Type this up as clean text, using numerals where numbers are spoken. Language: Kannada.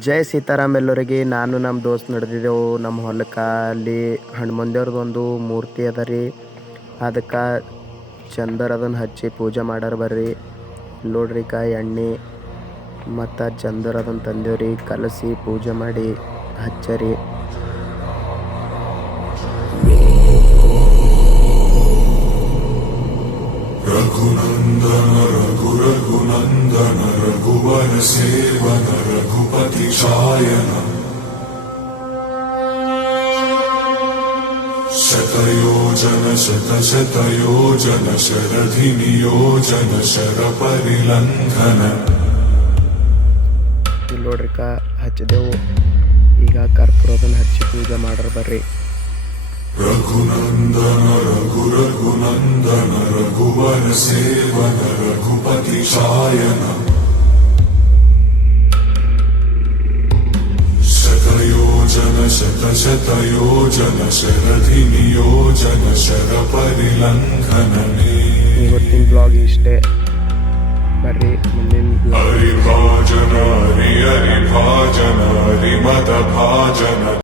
ಜೈ ಸೀತಾರಾಮ್ ಎಲ್ಲರಿಗೆ. ನಾನು ನಮ್ಮ ದೋಸ್ತ್ ನಡೆದಿದ್ದೆವು ನಮ್ಮ ಹೊಲಕ್ಕೆ. ಅಲ್ಲಿ ಹನುಮಂದೇವ್ರದ್ದೊಂದು ಮೂರ್ತಿ ಅದ ರೀ. ಅದಕ್ಕೆ ಚಂದರ್ ಅದನ್ನು ಹಚ್ಚಿ ಪೂಜೆ ಮಾಡಾರ ಬರ್ರಿ. ನೋಡ್ರಿ ಎಣ್ಣೆ ಮತ್ತು ಚಂದರ್ ಅದನ್ನು ತಂದೇವ್ರಿ. ಕಲಸಿ ಪೂಜೆ ಮಾಡಿ ಹಚ್ಚರಿ. रघुनन्दन रघुरघुनन्दन रघुवर सेवन रघुपति शायन शतयोजन शतशतयोजन शरधि नियोजन शरपरिलङ्घन. ನೋಡ್ರಿ ಹಚ್ಚಿದೆವು. ಈಗ ಕರ್ಪೂರದನ್ನು ಹಚ್ಚಿ ಪೂಜೆ ಮಾಡ್ರ ಬರ್ರಿ. रघुनन्दन रघुरघुनन्दन रघुवर सेवन रघुपति शायन शतयोजन शतशतयोजन शरधि नियोजन शरपरिलङ्घनने. ಇವತ್ತಿನ ಬ್ಲಾಗ್ ಇಷ್ಟೇ. ಬರ್ರಿ ಮುಂದಿನ हरिभाजन हरि हरिभाजन हरिमद भाजन